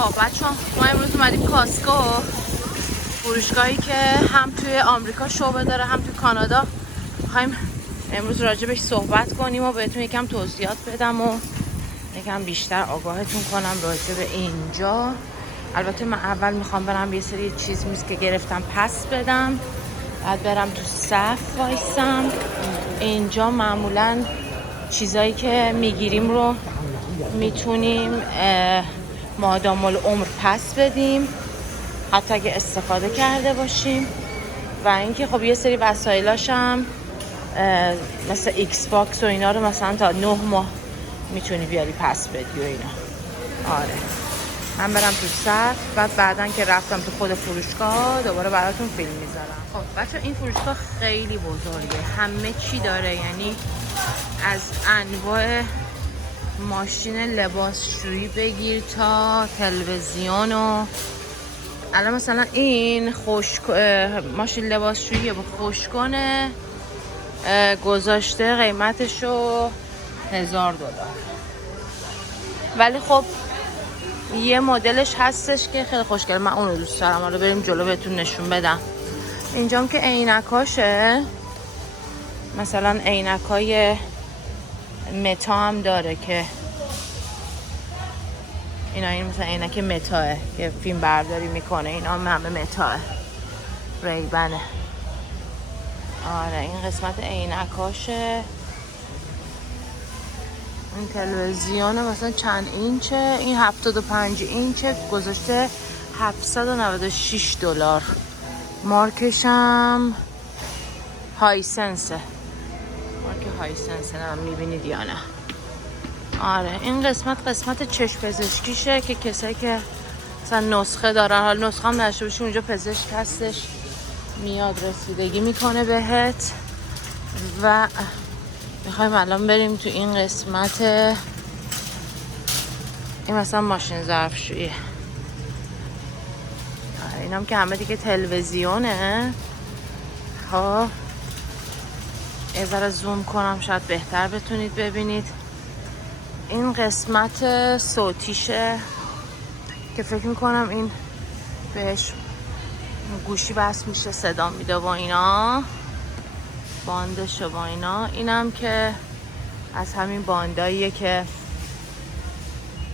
خب بچه‌ها ما امروز اومدیم کاسکو، فروشگاهی که هم توی آمریکا شعبه داره هم توی کانادا. می‌خوایم امروز راجبش صحبت کنیم و بهتون یکم توضیحات بدم و یکم بیشتر آگاهتون کنم راجع به اینجا. البته من اول میخوام برم یه سری چیز میز که گرفتم پس بدم، بعد برم تو صف وایسم. اینجا معمولا چیزایی که میگیریم رو میتونیم مادام العمر پس بدیم، حتی اگه استفاده کرده باشیم. و اینکه خب یه سری وسایلاش هم مثل ایکس باکس و اینا رو مثلا تا 9 ماه میتونی بیاری پس بدی و اینا. آره من برم تو صف، بعدن که رفتم تو خود فروشگاه دوباره براتون فیلم میذارم. خب بچه این فروشگاه خیلی بزرگه، همه چی داره، یعنی از انواع ماشین لباسشویی بگیر تا تلویزیون. و الان مثلا این ماشین لباسشویی با خشکانه گذاشته قیمتشو $1000، ولی خب یه مدلش هستش که خیلی خوشگله، من اونو دوست دارم. حالا بریم جلو بهتون نشون بدم. اینجام که عینکاشه، مثلا عینکای متا هم داره که این مثلا عینک متاه که فیلم برداری میکنه، اینا هم همه متاه، ریبنه. آره این قسمت عینکاشه. این تلویزیون مثلا چند اینچه، این 75 اینچه، گذاشته $796. مارکش هم هایسنسه، مارک هایسنسه، نه میبینید یا نه. آره این قسمت چشم پزشکیشه که کسایی که مثلا نسخه دارن، حالا نسخه هم نداشته باشی اونجا پزشک هستش میاد رسیدگی میکنه بهت. و میخوایم الان بریم تو این قسمت، این مثلا ماشین ظرفشویی. اینام که همه دیگه تلویزیونه. ها یه ذره زوم کنم شاید بهتر بتونید ببینید. این قسمت صوتیشه که فکر میکنم این بهش گوشی بس میشه صدا میده با اینا، باندشه با اینا. اینم که از همین بانداییه که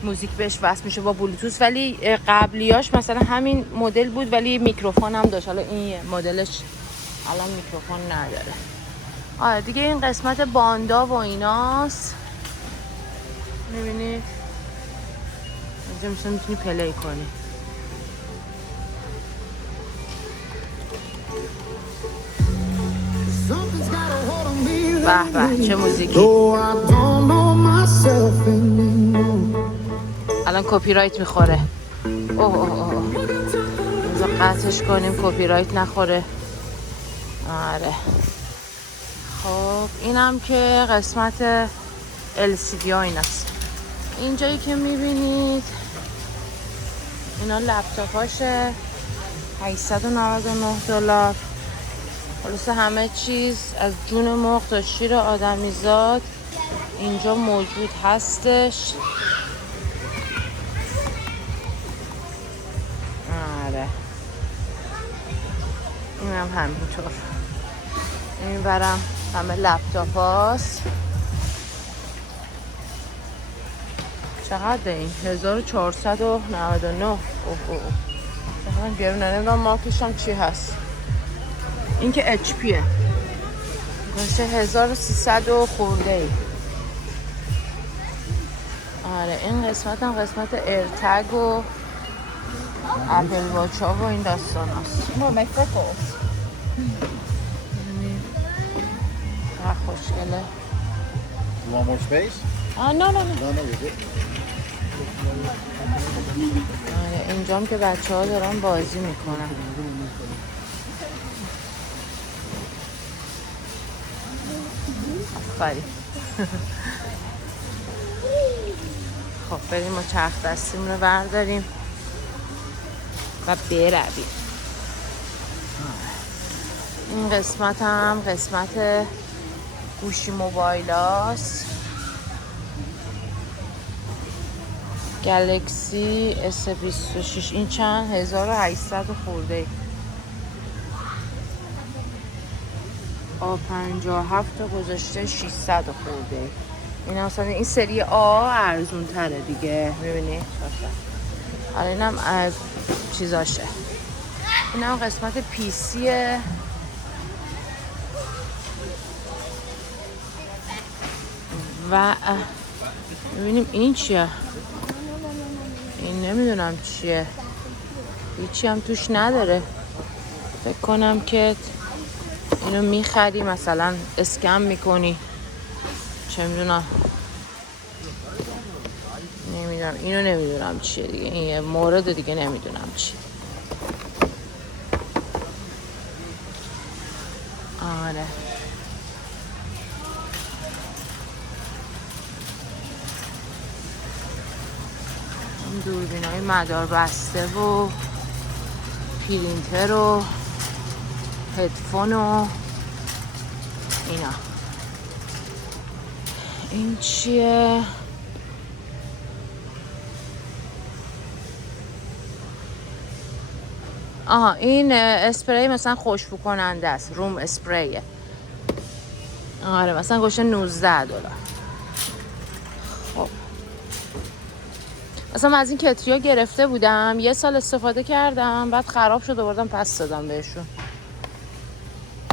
موزیک بهش وصل میشه با بلوتوث، ولی قبلیاش مثلا همین مدل بود ولی میکروفون هم داشت. حالا این مدلش الان میکروفون نداره. آره دیگه این قسمت باندا و ایناست، میبینید اینجا مثلا میتونی پلی کنی. به به چه موزیکی. الان کپی رایت میخوره. اوه بذار قطعش کنیم کپی رایت نخوره. آره خب اینم که قسمت LCD ها ایناست. اینجایی که میبینید اینا لپتاپ هاشه، $899. خلاصه همه چیز از جون مرغ تا شیر آدمیزاد اینجا موجود هستش. آره این هم همینطور. این برم همه لپتاپ هاست. چقدر این؟ $1499. اوه چقدر گرونه. نمیدونم مارکش هم چی هست. این که HP باشه 1300 و خورده ای. آره این قسمت هم قسمت ایرتگ و اپل واچ ها و این داستان هست. خوشگله. You want more space? نه No, you're good. آره اینجام که بچه ها دارن بازی میکنن. آفرین. خب بریم ما چرخ دستیم رو برداریم و برویم. این قسمت هم قسمت گوشی موبایل هاست گلکسی S26 این چند 1800 خورده. A57 تا گذاشته 600 خورده. این اصلا این سری آ ارزون تره دیگه، میبینی؟ حالا اینم از چیزاشه. اینم قسمت پیسیه. و ببینیم این چیه. این نمیدونم چیه، هیچی هم توش نداره. فکر کنم که اینو میخری مثلا اسکن میکنی، چه میدونم، نمیدونم. اینو نمیدونم چیه دیگه، این یه مورد دیگه نمیدونم چیه. آره دوربینای مدار بسته و پرینتر و هدفون و اینا. این چیه؟ آها این اسپری مثلا خوشبو کننده است، روم اسپریه. آره مثلا گوشه $19. خب مثلا من از این کتریا گرفته بودم، 1 سال استفاده کردم، بعد خراب شد آوردم پس دادم بهشون.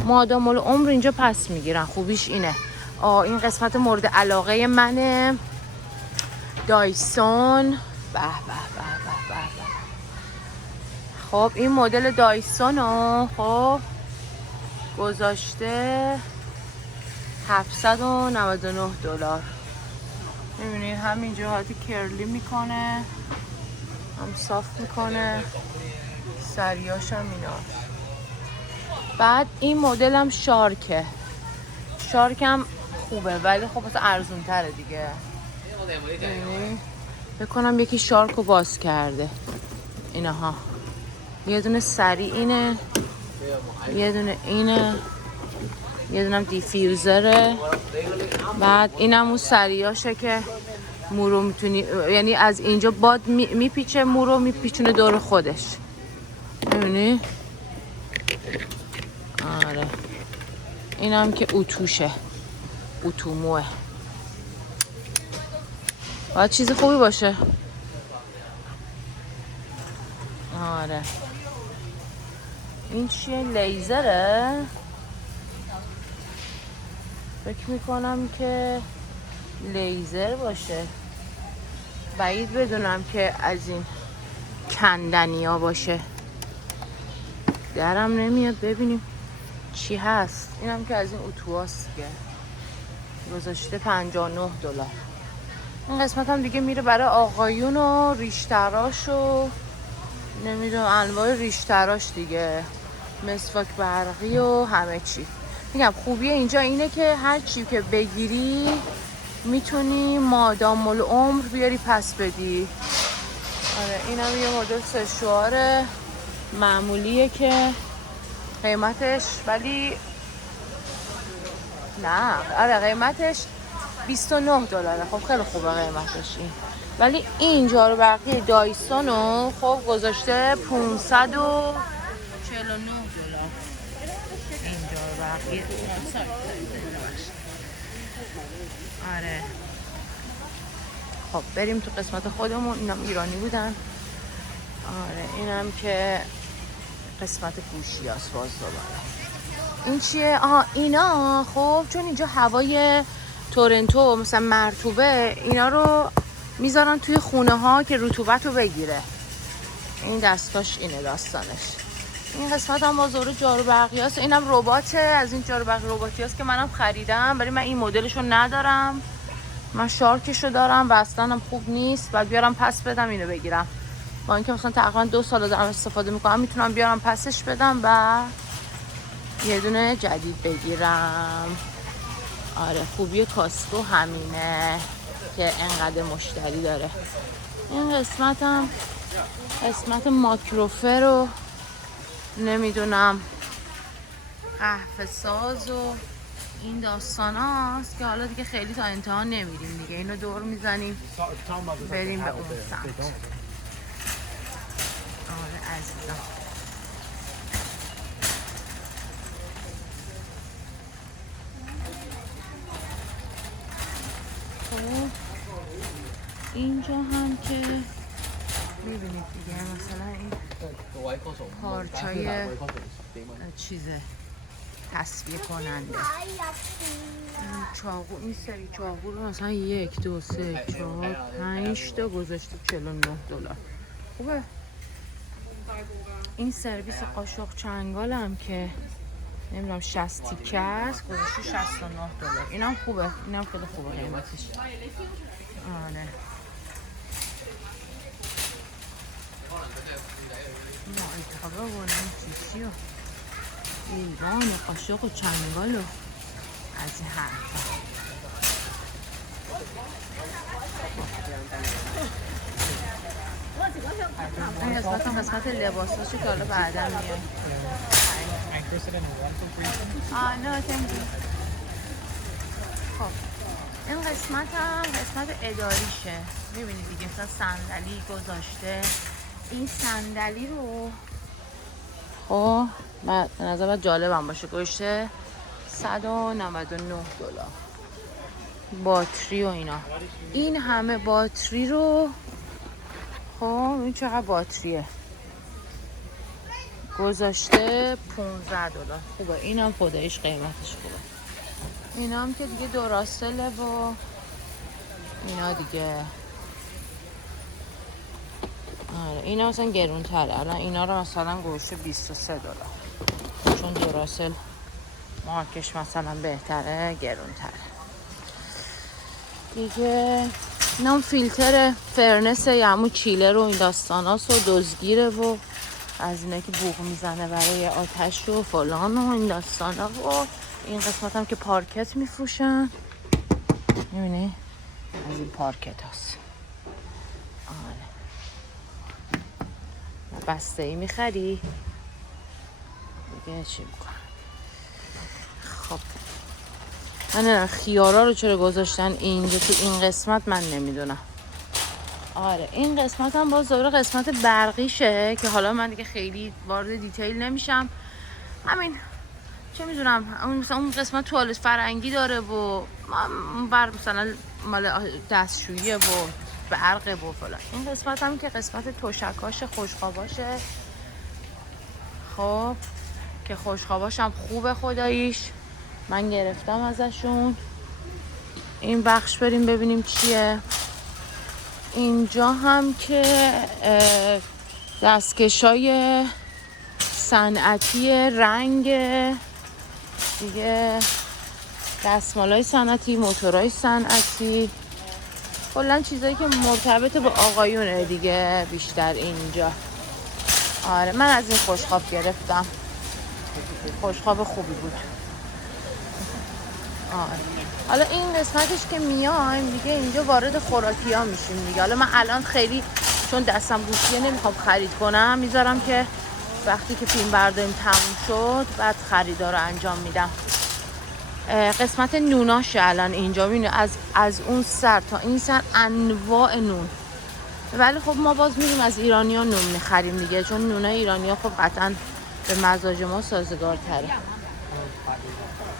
مادام العمر اینجا پس میگیرن، خوبیش اینه. این قسمت مورد علاقه منه، دایسون. به به به به به. خب این مدل دایسون رو خب گذاشته $799. میبینید همین جهاتی کرلی میکنه، هم صاف میکنه، سریاش هم اینا. بعد این مدل هم شارکه. شارک هم خوبه ولی خب مثلا ارزون تره دیگه. فکر کنم یکی شارک رو باز کرده. اینها یه دونه سری اینه، یه دونه اینه، یه دونه هم دیفیوزره. بعد اینم اون سریاشه که مورو میتونی، یعنی از اینجا باد میپیچه، مورو میپیچونه دور خودش. میبینی؟ آره اینم که اتوشه، اتوموه. باید چیز خوبی باشه. آره این چیه؟ لیزره؟ فکر میکنم که لیزر باشه. بعید بدونم که از این کندنی ها باشه. درم نمیاد. ببینیم چی هست. اینم که از این اتواست که گذاشته $59. این قسمت هم دیگه میره برای آقایون و ریشتراش و نمیدونم انواع ریشتراش دیگه، مسواک برقی و همه چی. میگم خوبی اینجا اینه که هر چی که بگیری میتونی مادام العمر بیاری پس بدی. آره اینم یه مدل سشوار معمولیه که قیمتش ولی نه، آره قیمتش $29. خب خیلی خوبه قیمتش این. ولی این جارو برقی دایسونو خب گذاشته $549. این جارو برقی آره. خب بریم تو قسمت خودمون. اینم ایرانی بودن. آره اینم که قسمت گوشی هست باز دوباره. این چیه؟ اینا خب چون اینجا هوای تورنتو مثلا مرطوبه، اینا رو میذارن توی خونه ها که رطوبت رو بگیره. این دستاش اینه داستانش. این قسمت هم بازار جارو برقی هست. اینم رباته، از این جارو برقی رباتی هست که منم خریدم ولی من این مدلش رو ندارم. من شارکش رو دارم و اصلا هم خوب نیست. بعد بیارم پس بدم اینو بگیرم. با اینکه مثلا تقریبا 2 سال دارم استفاده میکنم، میتونم بیارم پسش بدم و یه دونه جدید بگیرم. آره خوبی کاسکو همینه که انقدر مشتری داره. این قسمت هم قسمت ماکروفر رو نمیدونم قهوه ساز و این داستان هاست که حالا دیگه خیلی تا انتها نمیریم دیگه، اینو دور میزنیم بریم به اون سمت. آره عزیزم. خب اینجا هم که میبینید دیگه مثلا این پارچای چیزه تصفیه کننده، این چاقو، این سری چاقو رو مثلا 1 2 3 4 5 تا گذاشته $49. خوبه. این سرویس قاشق چنگال هم که نمیدونم 60 تیکه است گذاشته $69. اینم خوبه، اینم خیلی خوبه قیمتش. آره مالتابه و چیزی و ایران قاشق و چنگال و از این حرفا. این قسمت لباساشو که حالا بعدا میاد. نه تنگی. خب این قسمت هم قسمت اداریشه. میبینید دیگه مثلا صندلی گذاشته. این صندلی رو خب به نظر باید جالبم باشه، گذاشته $199. باتری و اینا، این همه باتری رو خب این چقدر باتریه گذاشته $15. خوبه، اینم خودش قیمتش خوبه. اینا هم که دیگه دوراسله و اینا دیگه. آره اینا مثلا گرون تره، الان اینا رو مثلا گوشه $23 چون دوراسل مارکش مثلا بهتره، گرون تره دیگه. اینم فیلتر فرنسه، یه همون چیلر و این داستان هاست و دزگیره و از اینه که بوق میزنه برای آتش و فلان و این داستان ها. و این قسمت هم که پارکت میفروشن، میبینی از این پارکت هست. آره بسته ای میخری دیگه چی میکنم. خب من نمیدونم خیارا رو چرا گذاشتن اینجا تو این قسمت، من نمیدونم. آره این قسمت هم باز دوباره قسمت برقیشه که حالا من دیگه خیلی وارد دیتیل نمیشم. همین چه میدونم مثلا اون قسمت توالت فرنگی داره و بر مثلا مال دستشویی و برقه و فلان. این قسمت هم که قسمت تشکاش خوشخواباشه. خب که خوشخواباش هم خوبه خداییش، من گرفتم ازشون. این بخش بریم ببینیم چیه. اینجا هم که دستکشای صنعتی رنگ دیگه، دستمالای صنعتی، موتورای صنعتی، کلا چیزایی که مرتبط با آقایونه دیگه بیشتر اینجا. آره من از این خوشخواب گرفتم، خوشخواب خوبی بود. آره حالا این قسمتش که میایم دیگه اینجا وارد خوراکی ها میشیم دیگه. حالا من الان خیلی چون دستم گوشیه نمیخوام خرید کنم، میذارم که وقتی که فیلم برداریم تموم شد بعد خریدا رو انجام میدم. قسمت نوناشه الان اینجا، میبینی از اون سر تا این سر انواع نون. ولی خب ما باز میریم از ایرانی‌ها نون میخریم دیگه، چون نونای ایرانی‌ها خب قطعاً به مزاج ما سازگار تره.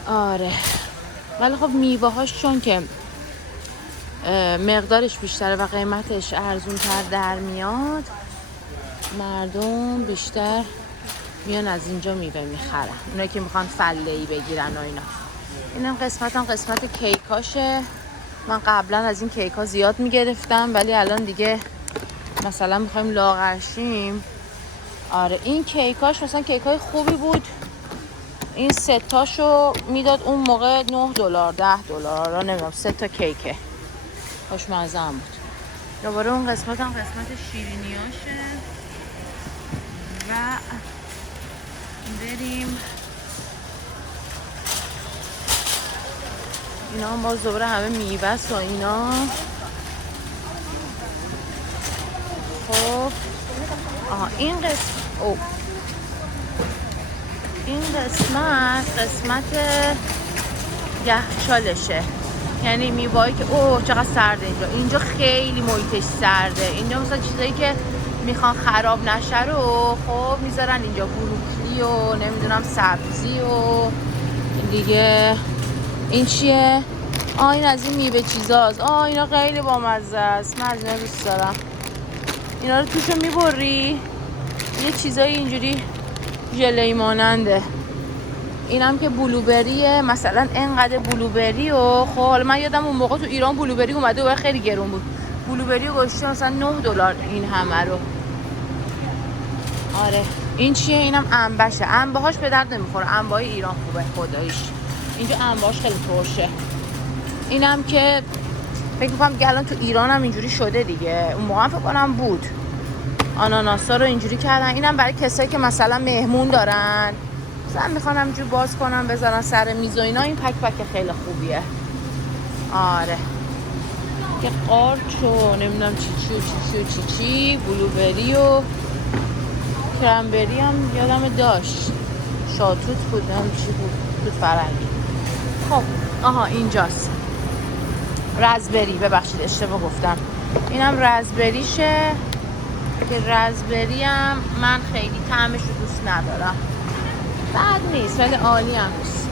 آره ولی خب میوه هاش چون که مقدارش بیشتره و قیمتش ارزون تر در میاد، مردم بیشتر میان از اینجا میوه میخرن، اونایی که میخوان فله‌ای بگیرن و اینا. اینم قسمت کیکاشه. من قبلا از این کیکا زیاد میگرفتم ولی الان دیگه مثلا میخوایم لاغرشیم. آره این کیکاش مثلا کیکای خوبی بود، این سه تاشو میداد اون موقع $9 $10 را نمیدونم، 3 تا کیکه، خوشمزه هم بود. دوباره اون قسمت شیرینیاشه و بریم اینا هم باز دوباره همه میوه است و اینا. خب این قسمت یخچالشه، یعنی میوه‌ای که اوه چقدر سرده اینجا خیلی محیطش سرده. اینجا مثلا چیزایی که میخوان خراب نشه رو خب میذارن اینجا، بروکلی و نمیدونم سبزی و دیگه. این چیه؟ این از این میوه چیزاست. اینا خیلی بامزه است، من از اینا دوست دارم. اینا رو توشو میبری یه چیزای اینجوری ژله ماننده. اینم که بلوبریه، مثلا اینقدر بلوبری و خب حالا من یادم اون موقع تو ایران بلوبری اومده و خیلی گرون بود. بلوبری گذاشته مثلا $9 این همه رو. آره این چیه؟ اینم انبشه. انبهاش به درد نمیخوره، انبای ایران خوبه خداییش. اینجا انبهاش خیلی ترشه. اینم که فکر می‌کنم دیگه الان تو ایران هم اینجوری شده دیگه، اون موقع فکر کنم بود. آناناسا رو اینجوری کردن. اینم برای کسایی که مثلا مهمون دارن، مثلا میخوان همینجوری باز کنن بذارن سر میز و اینا. این پک خیلی خوبیه. آره که قارچ و نمیدونم چی بلوبری و کرنبری هم یادم داشت، شاتوت بود هم چی بود، توت فرنگی. خب اینجاست رزبری، ببخشید اشتباه گفتم. اینم رزبریشه که رزبری هم من خیلی طعمش رو دوست ندارم، بد نیست ولی عالی هم نیست.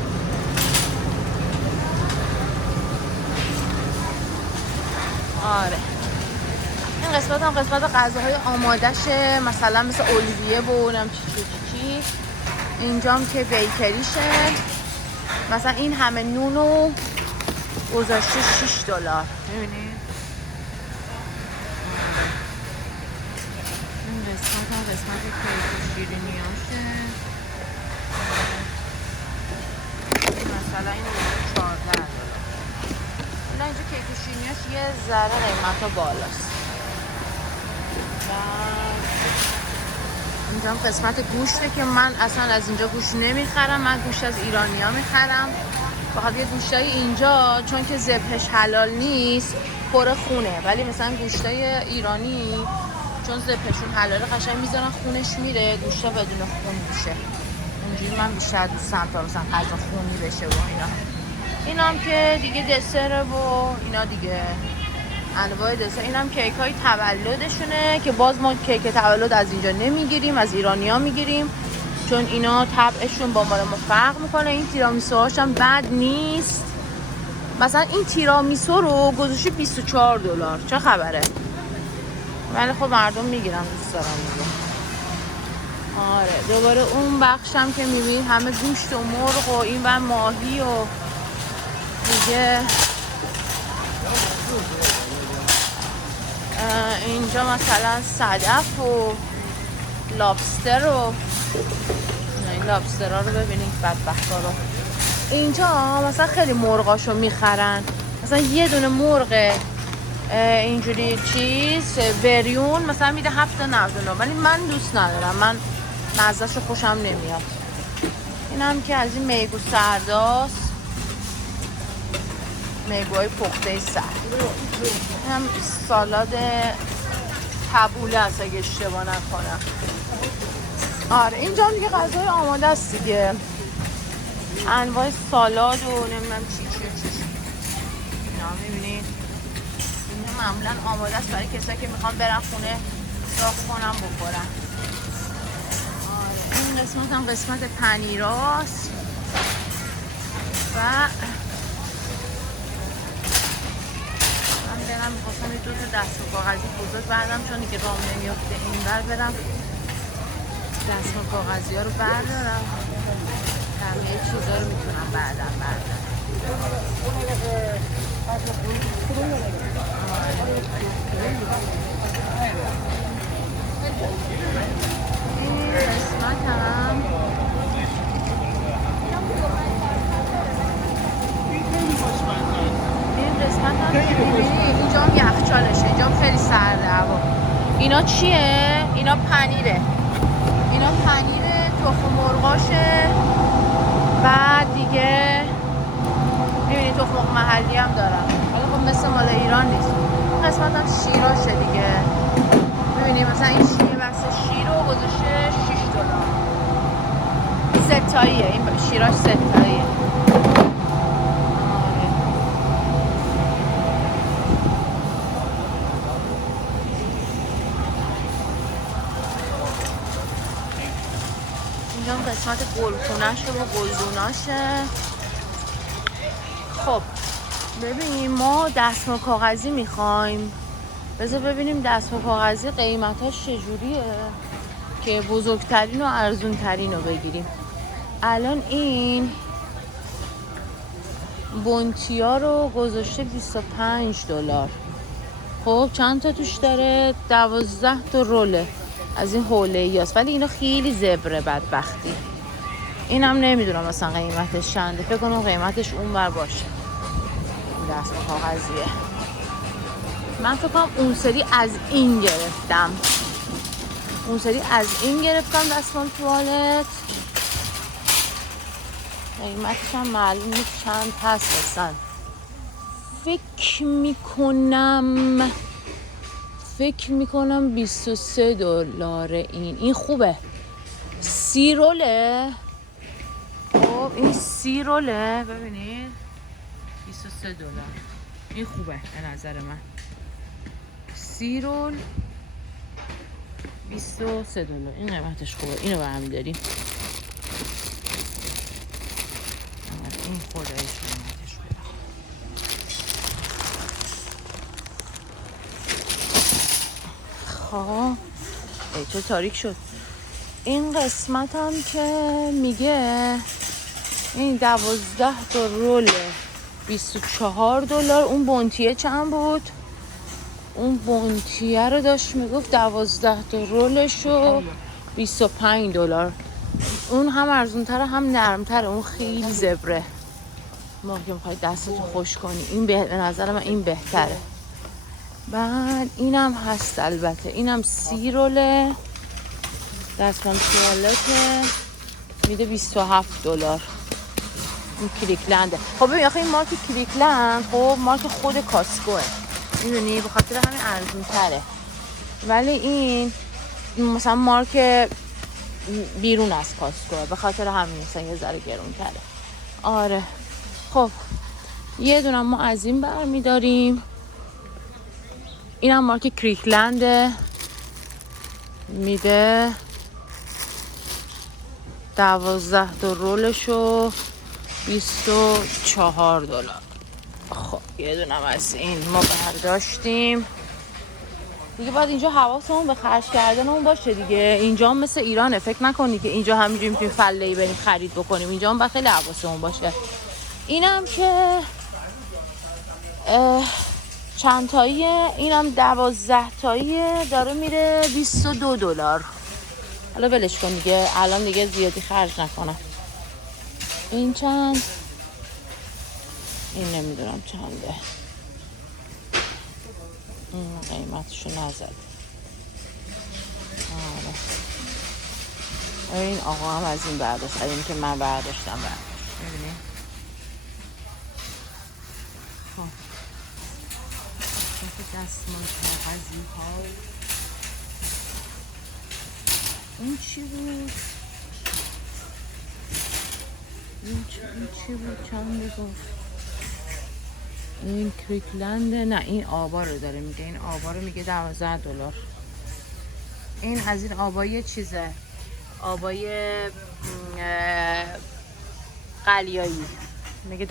آره این قسمت هم قسمت غذاهای آماده شه، مثلا مثل اولیویه و نم چی. اینجا هم که بیکریشه، مثلا این همه نونو گذاشته $6. میبینید این قسمت کیک و شیرینیاشه. مثلا این $14. اینجا کیک و شیرینیاش یه ذره قیمتا بالاست. اینجا هم قسمت گوشته که من اصلا از اینجا گوشت نمیخرم، من گوشت از ایرانیا میخرم. بخاطر یه گوشتای اینجا چون که ذبحش حلال نیست پر خونه، ولی مثلا گوشتای ایرانی چون ذبحشون حلاله قشنگ میذارن خونش میره، گوشتا بدون خون میشه. اونجوری من بیشتر دوستم تا مثلا غذا خونی بشه و اینا. اینا هم که دیگه دسر و اینا دیگه انواع دسر. اینم کیک های تولدشونه که باز ما کیک تولد از اینجا نمیگیریم، از ایرانیا میگیریم چون اینا طبعشون با مال ما فرق میکنه. این تیرامیسو هاش هم بد نیست. مثلا این تیرامیسو رو گذاشته $24. چه خبره؟ ولی خب مردم میگیرن، دوست دارم میگم. آره دوباره اون بخشم که میبینید همه گوشت و مرغ و این و ماهی و دیگه. اینجا مثلا صدف و لابستر و این لابستر ها رو ببینید، بدبخت ها رو. اینجا مثلا خیلی مرغاشو میخرن، مثلا یه دونه مرغ اینجوری چیز بریون مثلا میده $7.99، ولی من دوست ندارم، من مزهشو خوشم نمیاد. اینم که از این میگو سرداست، میگوهای پخته سرد. هم سالاد تبوله است اگه اشتباه نکنم. آره اینجا هم دیگه غذای آماده است دیگه، انواع سالاد و نمیدونم چی اینا میبینید. اینا معمولا آماده است برای کسایی که میخوان برن خونه داغ کنن بخورن. آره این قسمت هم قسمت پنیراست و من میخواستم یه دو دستمال کاغذی بزرگ بردم چون دیگه رام نمیافته این بر برم دستمال کاغذی ها رو بردارم، همه چیزا رو میتونم بعدم بردارم. این قسمت هم اینجا هم یخچالشه، اینجا هم خیلی سرده هوا. اینا چیه؟ اینا پنیره، اینا پنیر تخم مرغاشه. بعد دیگه میبینی تخم مرغ محلی هم دارن، ولی خب مثل مال ایران نیست. قسمت هم شیراشه دیگه، میبینی مثلا این شیر بسته شیر رو گذاشته $6. ستاییه این شیراش، ستاییه. اینجا هم قسمت گلخونهشه و گلدوناشه. خب ببینیم ما دستمال کاغذی میخوایم. بذار ببینیم دستمال کاغذی قیمتاش چجوریه که بزرگترین و ارزونترین رو بگیریم. الان این بونتیا رو گذاشته $25. خب چند تا توش داره؟ 12 تا روله از این حوله هاست، ولی اینا خیلی زبره بدبختی. اینم نمیدونم مثلا قیمتش چنده، فکر کنم قیمتش اونور باشه. این دست کاغذیه. من فکر کنم اون سری از این گرفتم. دستمال توالت. قیمتش هم معلوم نیست چند هست اصلا. فکر میکنم $23 این خوبه. 30 روله. خب این 30 روله ببینید $23. این خوبه به نظر من. 30 رول $23. این قیمتش خوبه. اینو برمی داریم. این خدایش قیمتش خوبه. خب چه تاریک شد. این قسمت هم که میگه این 12 تا رول $24. اون بونتیه چند بود؟ اون بونتیه رو داشت میگفت 12 تا رولشو $25. اون هم ارزونتره هم نرمتره. اون خیلی زبره. ما که میخوای دستتو خوش کنی این به نظر من این بهتره. بعد اینم هست البته. اینم 30 روله دستمال توالته میده $27. این کریکلنده. خب ببین آخه این مارک کریکلند خب مارک خود کاسکوه، میدونی، به خاطر همین ارزون تره. ولی این مثلا مارک بیرون از کاسکوه، به خاطر همین مثلا یه ذره گرون تره. آره خب یه دونم ما از این برمیداریم. اینم مارک کریکلنده میده 12 تا رولشو $24. خب یه دونم از این ما برداشتیم دیگه. باید اینجا حواسمون به خرج کردنمون باشه دیگه. اینجا هم مثل ایرانه، فکر نکنی که اینجا همینجوری میتونیم فله‌ای بریم خرید بکنیم. اینجا هم باید خیلی حواسمون باشه. اینم که چند تاییه؟ اینم 12 تاییه داره میره $22. حالا ولش کن دیگه، الان دیگه زیادی خرج نکنم. این چند؟ این نمیدونم چنده. این قیمتشو نزد. آره این آقا هم از این برداشت، این که من برداشتم ببینید. خب دستمال کاغذی ها. این چی بود؟ این چی بود؟ چند بگفت؟ این کریکلنده. نه این آبا رو داره میگه. این آبا رو میگه $12. این از این آبای چیزه، آبای قلیایی، میگه $12.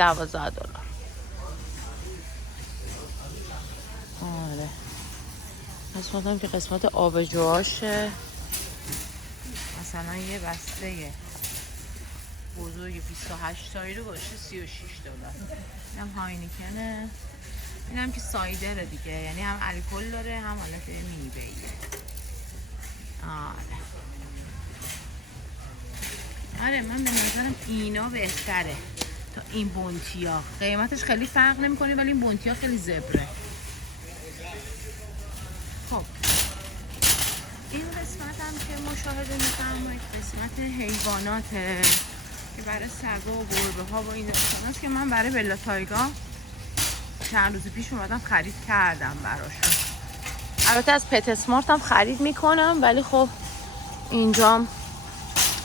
آره قسمت هم که قسمت آبجوهاشه. مثلا یه بسته بزرگ 28 تایی رو باشه $36. اینم هاینیکنه. اینم که سایدره دیگه، یعنی هم الکل داره هم حالت میوه‌ایه. آره من به نظرم اینا بهتره تا این بونتیا. قیمتش خیلی فرق نمی‌کنه ولی این بونتیا خیلی زبره. خب این قسمت هم که مشاهده می‌فرمایید قسمت حیواناته که برای سگا و گربه ها و این داستان است که من برای بلا تایگا چند روز پیش اومدم خرید کردم براشون. البته از پت اسمارت هم خرید میکنم ولی خب اینجام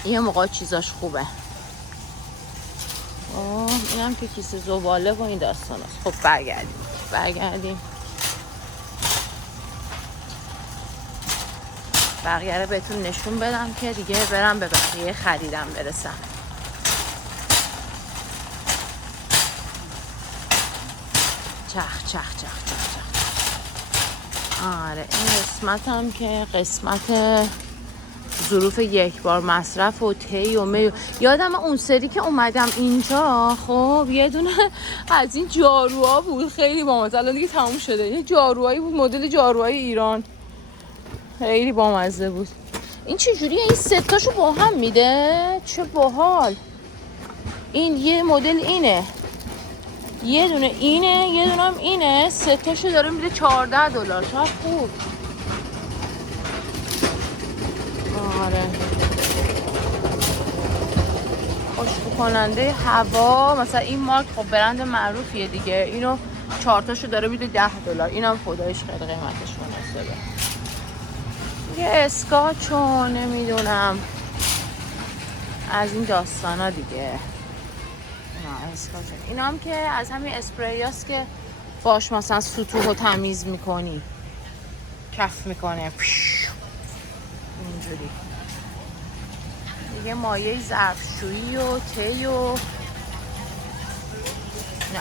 یه موقع چیزاش خوبه. این هم که کیسه زباله و این داستان است. خب برگردیم. بقیه رو بهتون نشون بدم که دیگه برم به بقیه خریدم برسم. چخ. آره این قسمت هم که قسمت ظروف یک بار مصرف و تی و می. یادم اون سری که اومدم اینجا خب یه دونه از این جاروها بود خیلی بامزه، الان دیگه تموم شده. یه جاروهایی بود مدل جاروهای ایران، خیلی بامزه بود. این چجوریه؟ این ستاشو با هم میده؟ چه باحال. این یه مدل اینه، یه دونه اینه، یه دونه هم اینه، ستاشو داره میده $14. چقدر خوب. آره خشک کننده هوا. مثلا این مارک خب برند معروفیه دیگه، اینو 4 تاشو داره میده $10. اینم خدایش خیلی قیمتش مناسبه. یه اسکاچو نمیدونم از این داستانا دیگه. اینا هم که از همین اسپریاست که باش مثلا سطوحو تمیز میکنی، کف میکنه اینجوری دیگه. مایه ظرفشویی و تی و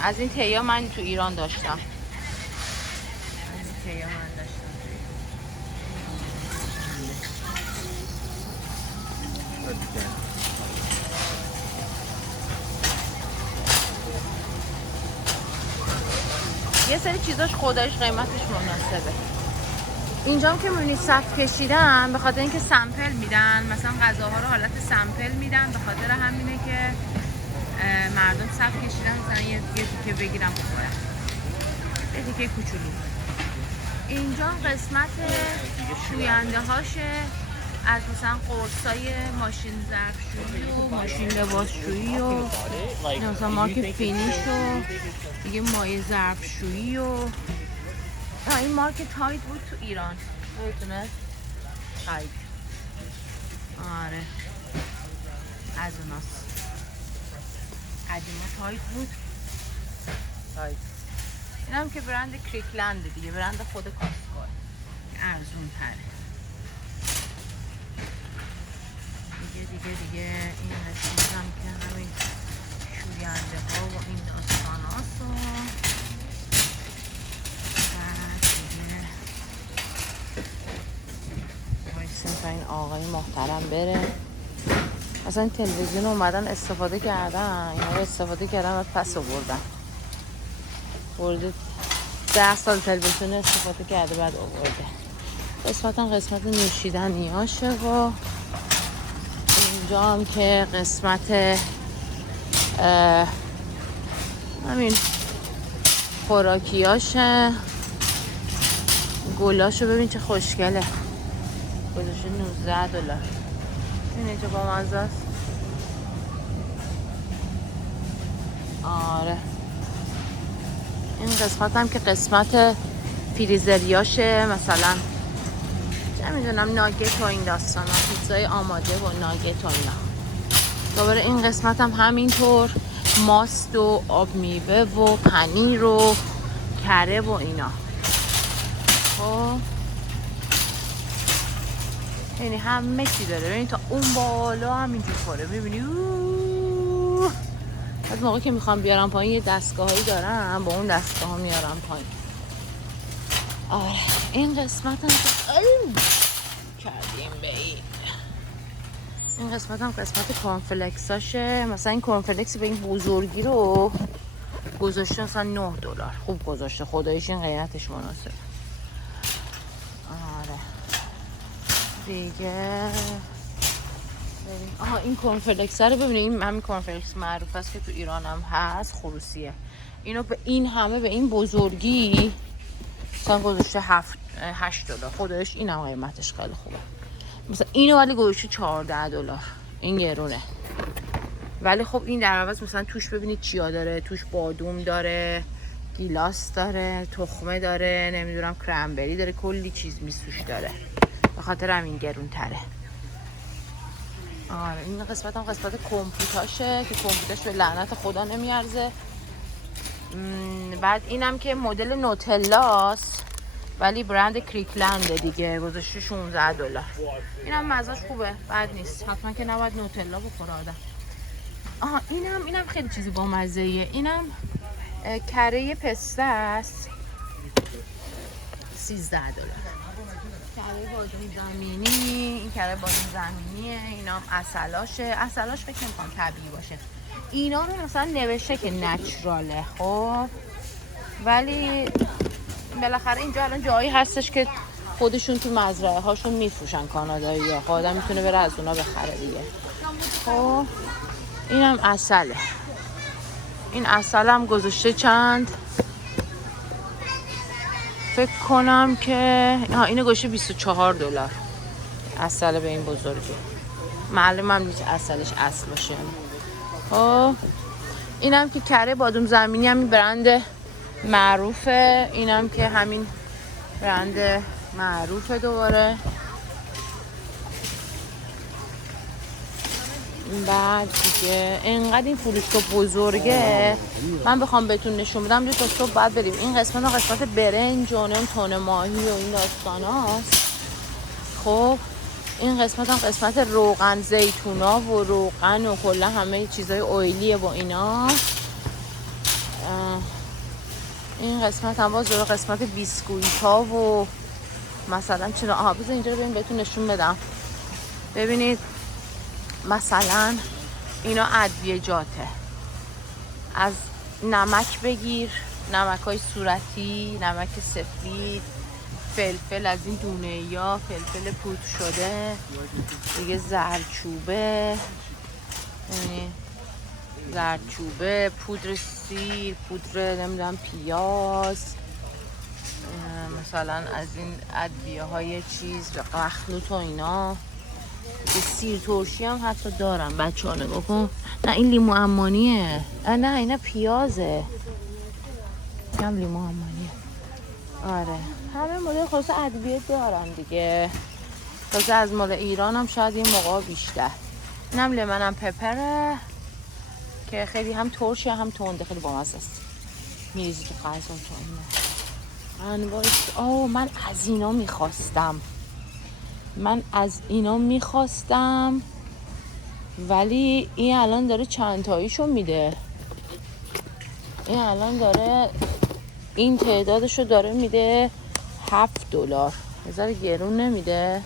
از این تی‌ها من تو ایران داشتم. از این تی‌ها من داشتم. یه سری چیزاش خودش قیمتش مناسبه. اینجام که می‌بینید صف کشیدن به خاطر اینکه سامپل میدن، مثلا غذاها رو حالت سامپل میدن، به خاطر همینه که مردم صف کشیدن مثلا یه تیکه بگیرن بخورن، یه تیکه کوچولو. اینجا قسمت شوینده هاشه، از مثلا قرصای ماشین ظرفشویی و ماشین لباسشویی و مثلا مارک فینیش و دیگه مایه ظرفشویی و این مارک تاید بود تو ایران، یادتونه؟ تاید. آره از اوناست. قدیما تاید بود. تاید. این هم که برند کریکلنده دیگه، برند خود کاسکو، ارزون تره. دیگه این قسمت هم که همین شوینده ها و این داستان هاست و دیگه این آقای محترم بره. اصلا این تلویزیون اومدن استفاده کردن، اینا رو استفاده کردن و پس آوردن. برده 10 سال تلویزیون استفاده کرده بعد آورده. قسمت نوشیدنیاشه و اینجا هم که قسمت همین خوراکیاشه. گلاشو ببین چه خوشگله، گلاشو $19. این چه بامزه است. آره این قسمت هم که قسمت فریزریاشه، مثلا نمیدونم ناگت و این داستانا، پیتزای آماده و ناگت و اینا. دوباره این قسمت هم همینطور ماست و آب میوه و پنیر و کره و اینا. خب یعنی همه چی داره. ببینید تا اون بالا همینجور خوره. ببینید از موقع که میخوام بیارم پایین یه دستگاهایی دارم، با اون دستگاه ها میارم پایین. آره این قسمت هم کردیم به این قسمت هم قسمت کورنفلکس هاشه. مثلا این کورنفلکس به این بزرگی رو گذاشته مثلا $9. خوب گذاشته خداییش، این قیمتش مناسب. آره دیگه آها این کورنفلکس رو ببینید. این همین کورنفلکس معروف است که تو ایران هم هست، خروسیه. اینو به این همه به این بزرگی مثلا گذاشته $8. خودش این هم قیمتش خیلی خوبه. مثلا اینو ولی گذاشته $14. این گرونه. ولی خب این در عوض مثلا توش ببینید چیا داره. توش بادوم داره، گیلاس داره، تخمه داره، نمیدونم کرنبری داره، کلی چیز میسوش داره. به خاطر همین گرون تره. آره این قسمت هم قسمت کمپوتاشه که کمپوتاش به لعنت خدا نمیارزه. بعد اینم که مدل نوتلاست ولی برند کریکلند دیگه، گذاشته 16 $. اینم مزهش خوبه، بد نیست. حتما که نباید نوتلا بخوره آدم. آها اینم خیلی چیزی با مزه ایه. اینم کره پسته است، 13 $. کره بادام زمینی، این کره بادام زمینیه. اینام عسلاشه. عسلاش فکر نمی‌کنم طبیعی باشه. اینا رو مثلا نوشته که نچراله، خب ولی بالاخره اینجا الان جایی هستش که خودشون تو مزرعه هاشون میفروشن کانادایی‌ها. آدم میتونه بره از اونا بخره دیگه. خب اینم عسله. این عسل هم گذاشته چند، فکر کنم که اینو گذاشته 24 $. عسل به این بزرگی. معلوم هم نیست عسلش اصل باشه. خب اینم که کره بادام زمینی، هم برند معروفه. اینم که همین برند معروفه دوباره. بعد دیگه انقدر این فروشگاه بزرگه، من بخوام بهتون نشون بدم تا صبح باید بریم. این قسمت برنج و تون ماهی و این داستاناست. خب این قسمت هم قسمت روغن زیتونا و روغن و کلا همه چیزای اویلیه با اینا. این قسمت هم باز دوباره قسمت بیسکویت ها و مثلا چرا بذار اینجا رو بهتون نشون بدم. ببینید مثلا اینا ادویه‌جاته. از نمک بگیر، نمک های صورتی، نمک سفید، فلفل از این دونه‌یا، فلفل پودر شده دیگه، زردچوبه، یعنی زردچوبه، پودر سیر، پودر نمیدونم پیاز، مثلا از این ادویه های چیز مخلوط و اینا. سیر ترشی هم حتی دارم بچه ها. نگاه کن. نه این لیمو عمانیه. نه اینا پیازه. هم لیمو عمانیه. آره همه مدل خلاص ادویه دارم دیگه. خلاص از مال ایران هم شاید این موقع بیشتر. اینم لیمونم پپره که خیلی هم ترشی هم تنده، خیلی بامزه است. میریزی تو غذا تو اینه. من از اینا میخواستم ولی این الان داره چند تاییشو میده. این الان داره این تعدادشو داره میده $7. هزار گرون نمیده.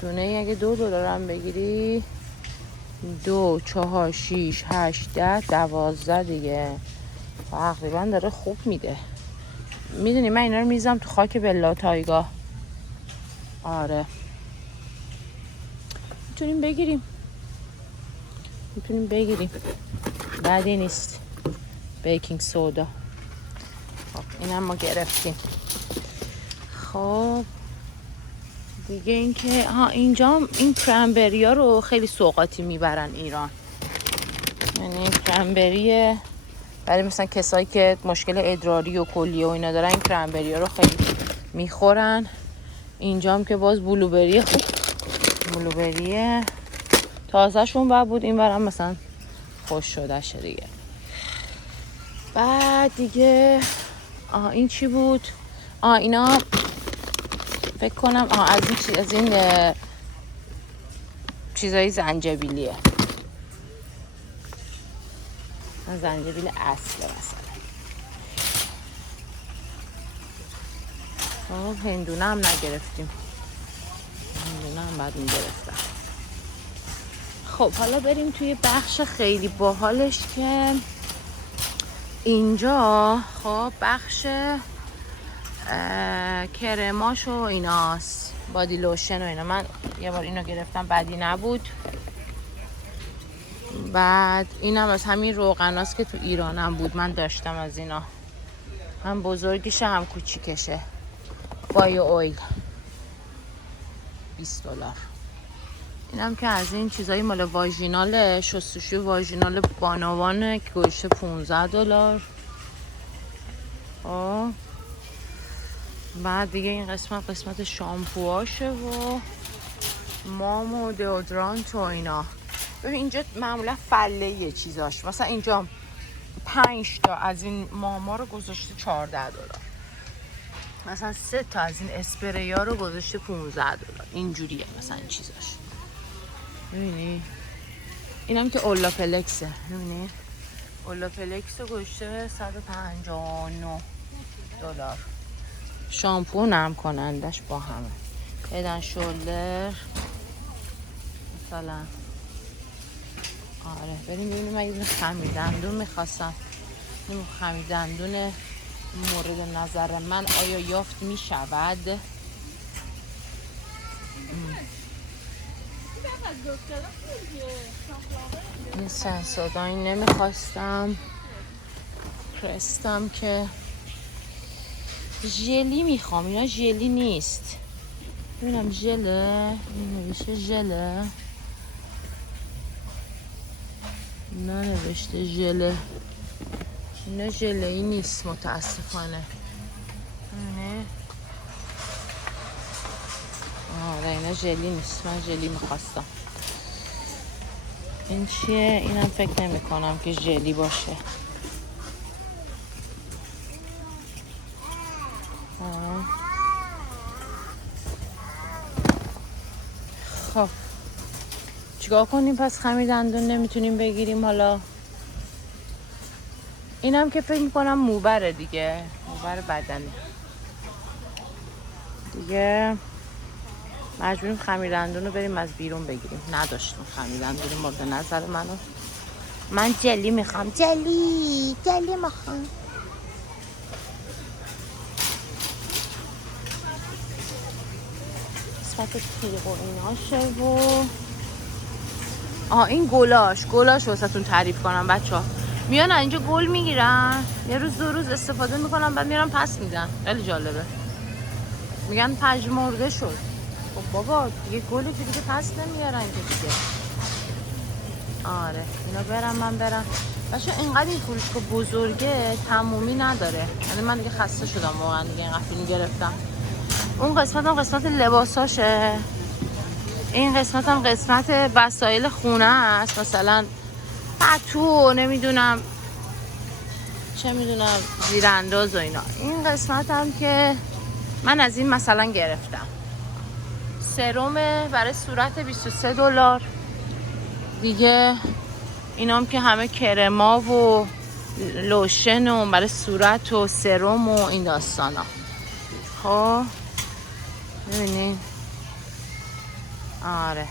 دونه اگه $2 هم بگیری 2 4 6 8 10 12 دیگه تقریبا داره خوب میده. میدونی من اینا رو میزم تو خاک بلا تایگا. آره میتونیم بگیریم بعدی نیست. بیکینگ سودا. خب اینم ما گرفتیم. خب دیگه این که اینجا این کرنبری ها رو خیلی سوغاتی میبرن ایران. یعنی کرنبریه برای مثلا کسایی که مشکل ادراری و کلیه و اینا دارن، این کرنبری ها رو خیلی میخورن. اینجا هم که باز بلوبریه، خوب بلوبریه تازه شون باید بود. این برم مثلا خوش شده شه دیگه. بعد دیگه این چی بود؟ اینا فکر کنم از این چیزای زنجبیلیه. زنجبیل اصله مثلا. هندونه هم نگرفتیم. هندونه هم بعد میگرفتم. خب حالا بریم توی بخش خیلی باحالش که اینجا خب بخش کرماش و ایناست، بادی لوشن و اینا. من یه بار اینو گرفتم، بدی نبود. بعد اینم از همین روغناست که تو ایرانم بود، من داشتم از اینا، هم بزرگیشه هم کوچیکشه. بایو اویل $20. اینم که از این چیزایی مال واژینال، شستشوی واژینال بانوانه که گوشته $15. بعد دیگه این قسمت شامپوهاشه و مام و دئودرانت و اینا. ببین اینجا معمولا فله یه چیزاش، مثلا اینجا 5 تا از این ماما رو گذاشته $14. مثلا 3 تا از این اسپری ها رو گذاشته $15. اینجوریه مثلا این چیزاش. میبینی؟ اینم که اولاپلکسه. میبینی؟ اولاپلکس رو گذاشته $159. شامپو نرم کنندش با همه. هدن شولدر مثلا. آره بریم ببینیم اگه خمیردندون میخواستم. این خمیردندون مورد نظر من آیا یافت میشود؟ این سنسوداین نمیخواستم. کرستم که ژلی میخوام. اینا ژلی نیست. ببینم ژله. این نوشته ژله. ننوشته ژله. اینا ژله ای نیست متاسفانه. نه. آره اینا ژلی نیست. من ژلی میخواستم. این چیه؟ اینم فکر نمی کنم که ژلی باشه. خب چیکار کنیم پس؟ خمیردندون نمیتونیم بگیریم حالا. اینم که فکر میکنم موبره دیگه. موبر بدنی دیگه. مجبوریم خمیردندون رو بریم از بیرون بگیریم. نداشتیم خمیردندون مورد نظر منو. من جلی میخوام. جلی میخوام. قسمت تیغ و ایناشه و این گلاش واسهتون تعریف کنم بچه ها. میان اینجا گل میگیرن، یه روز 2 روز استفاده میکنن، بعد میرن پس میدن. خیلی جالبه. میگن پژمرده شد. خب بابا دیگه گل دیگه پس نمیارن که دیگه. آره اینا برم من برم. بچه اینقدر این فروشگاه بزرگه تمومی نداره. یعنی من دیگه خسته شدم واقعا دیگه اینقدر فیلم گرفتم. اون قسمت هم قسمت لباساشه. این قسمت هم قسمت وسایل خونه است. مثلا پتو نمیدونم چه میدونم زیرانداز و اینا. این قسمت هم که من از این مثلا گرفتم سرم برای صورت $23 دیگه. اینام که همه کرما و لوشن و برای صورت و سرم و این داستانا. خب ببینین. آره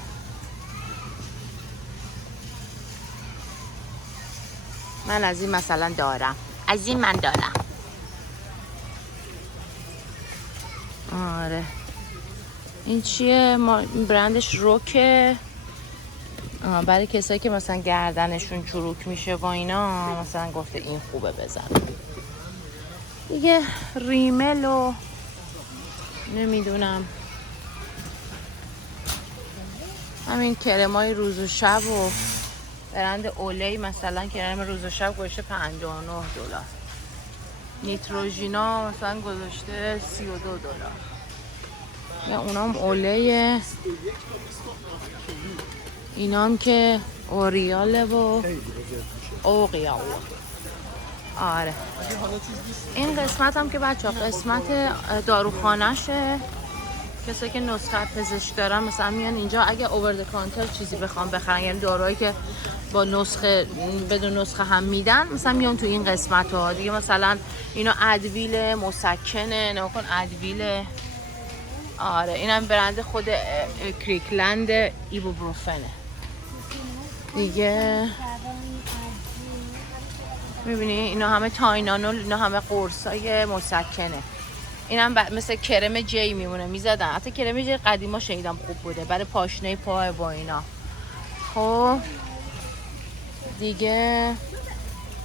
من از این مثلا دارم. از این من دارم. آره این چیه؟ برندش روکه. برای کسایی که مثلا گردنشون چروک میشه و اینا مثلا گفته این خوبه بزن دیگه. ریمل و نمیدونم همین کرمای روز و شب و برند اولی مثلا کرم روز و شب گذاشته $59. نیتروژینا مثلا گذاشته $32. یا اونام اولیه. اینام که اوریاله و اوقیال. آره این قسمت هم که بچه ها قسمت داروخانه‌شه. کسایی که نسخه پزشک دارن مثلا میان اینجا اگه اوورد کانتر چیزی بخوام بخرن، یعنی داروهایی که با نسخه بدون نسخه هم میدن، مثلا میان تو این قسمت ها دیگه. مثلا اینا ادویل مسکنه، نکن ادویل. آره اینم برند خود کریکلند ایبوپروفنه دیگه. میبینی اینا همه تاینانول، اینا همه قرصای مسکنه. اینم مثل کرم جی میمونه میزدن. حتی کرم جی قدیما شنیدم خوب بوده برای پاشنه پای با اینا. خب دیگه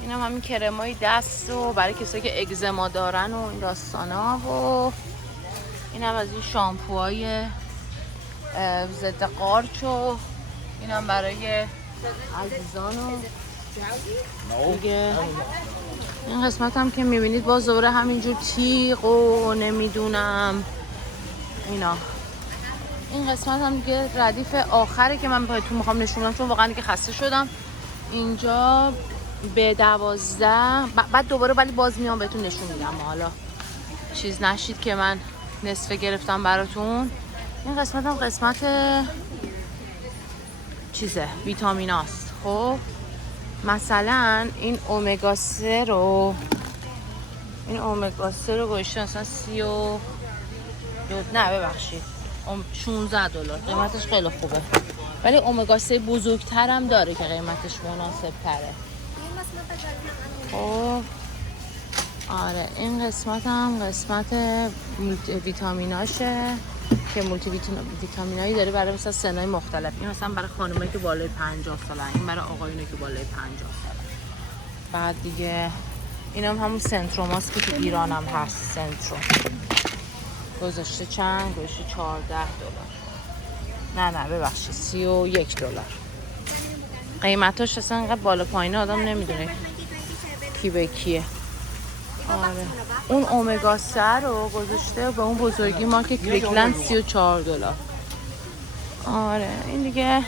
اینم همین کرمای دست و برای کسایی که اگزما دارن و این داستانا. و اینم از این شامپوهای ضد قارچ و اینم برای عزیزان و دیگه. این قسمت هم که میبینید باز دوره همینجور تیغ و نمیدونم اینا. این قسمت هم دیگه ردیف آخره که من بهتون میخوام نشون بدم چون واقعا دیگه خسته شدم. اینجا به 12 بعد دوباره ولی باز میام بهتون نشون میدم. حالا چیز نشید که من نصفه گرفتم براتون. این قسمت هم قسمت چیزه، ویتامیناست. خب مثلا این اومگا 3 رو گوشته اصلا 32 نه ببخشید 16 دلار. قیمتش خیلی خوبه، ولی اومگا 3 بزرگتر هم داره که قیمتش مناسب تره. خب آره این قسمت هم قسمت ویتامیناشه که مولتی ویتامینایی داره برای مثلا سنای مختلف. این مثلا برای خانمایی که بالای 50 ساله، این برای آقایونه که بالای 50 ساله. بعد دیگه این هم همون سنتروماست که تو ایران هم هست. سنتروم گذاشته چند؟ گذاشته 14 دلار. نه ببخشید 31 دلار. قیمتاش اصلا انقدر بالا پایین آدم نمیدونه کی به کیه. آره اون اومگا 3 رو گذاشته به اون بزرگی مارک کریکلند 34 دلار. آره این دیگه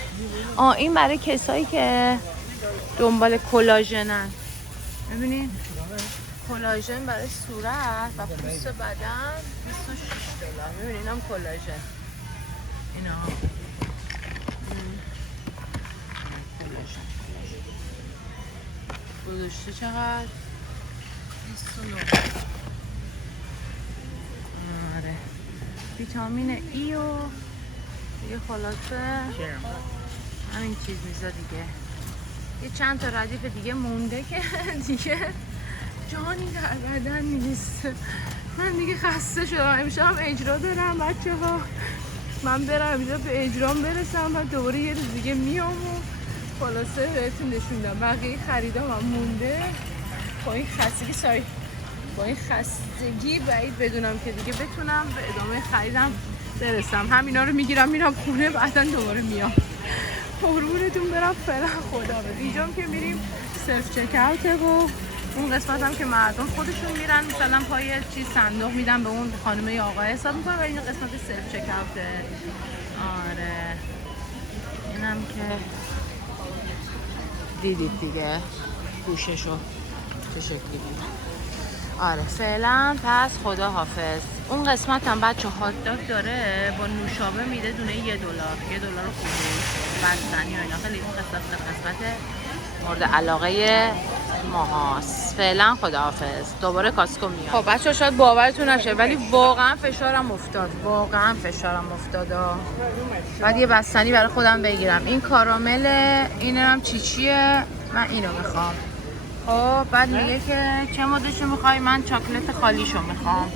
این برای کسایی که دنبال کلاژنن. ببینید کلاژن برای صورت و پوست بدن 26 دلار. ببینید اینم کلاژن. اینا کلاژن گذاشته چقدر؟ 29. آره ویتامین ای و دیگه خلاصه همین چیز میزا دیگه. یه چند تا ردیف دیگه مونده که دیگه جانی در بدن نیست. من دیگه خسته شدم. امشب هم اجرا دارم بچه ها. من برم امشب به اجرام برسم. من دوباره یه روز دیگه میام و خلاصه بهتون نشوندم. بقیه خریدام هم مونده. با این خستگی بعید بدونم که دیگه بتونم به ادامه خریدم برسم. همینا رو میگیرم میرم خونه، بعدا دوباره میام. قربونتون برم. فعلا خداحافظ. اینجام که میریم سلف چک اوته و اون قسمت هم که مردم خودشون میرن مثلا پای چیز صندوق میدن به اون خانم یا آقا حساب میکنن و این قسمت سلف چک اوته. آره اینم که دیدید دیگه گوششو چه شکلی بود. آره فعلا پس خدا حافظ. اون قسمت هم بچه هات داگ داره با نوشابه میده دونه $1 $1 خورده بستنی و اینا. خیلی اون قسمت مورد علاقه ماهاست. فعلا خدا حافظ. دوباره کاسکو میاد. خب بچه شاید باورتون نشه ولی واقعا فشارم افتاد. بعد یه بستنی برای خودم بگیرم. این کارامله، اینم چیچیه. من اینو میخوام. خب بعد میگه که چه مدلشو میخوای؟ من چاکلت خالیشو میخوام.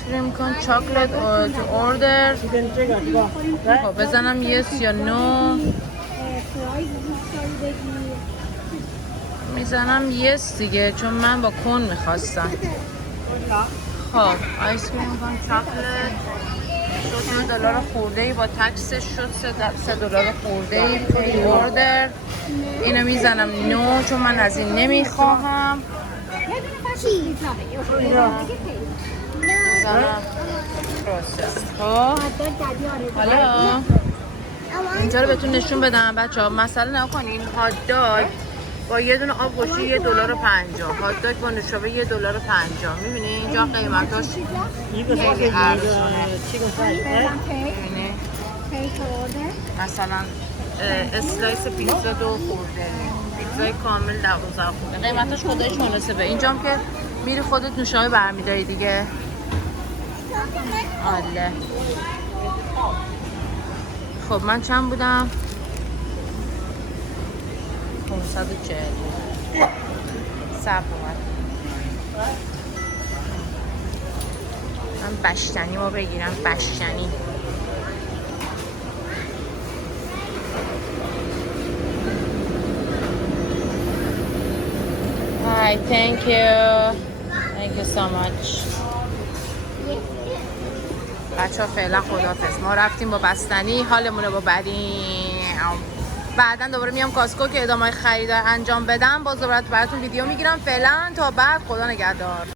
سریم کن چاکلت تو اوردر. خب بزنم یس یا نو. میزنم یس دیگه چون من با کن میخواستم. خب آیس کریم کن چاکلت شد $2 خورده ای، با تکسش شد $3 خورده ای. پری اوردر. اینو میزنم نو چون من از این نمیخواهم. میزنم پروسس. خب حالا اینجا رو بهتون نشون بدم بچه ها. مثلا نکنین هات داگ با یه دونه آب گوشی $1.50. هات داگ با نوشابه $1.50. میبینی اینجا قیمتاش خیلی ارزونه. مثلا اسلایس پیتزا 2 خورده، پیتزای کامل 12 خورده. قیمتاش خودش مناسبه. اینجا هم که میری خودت نوشابه برمیداری دیگه. آله خب من چند بودم؟ 540. صبر اومد. من بشتنی ما بگیرم. بشتنی Hi, thank you so much. بچه ها فعلا خداحافظ. ما رفتیم با بستنی حالمون رو ببریم. بعدا دوباره میام کاسکو که ادامه خرید انجام بدم. باز دوباره براتون ویدیو میگیرم. فعلا تا بعد. خدا نگهدار.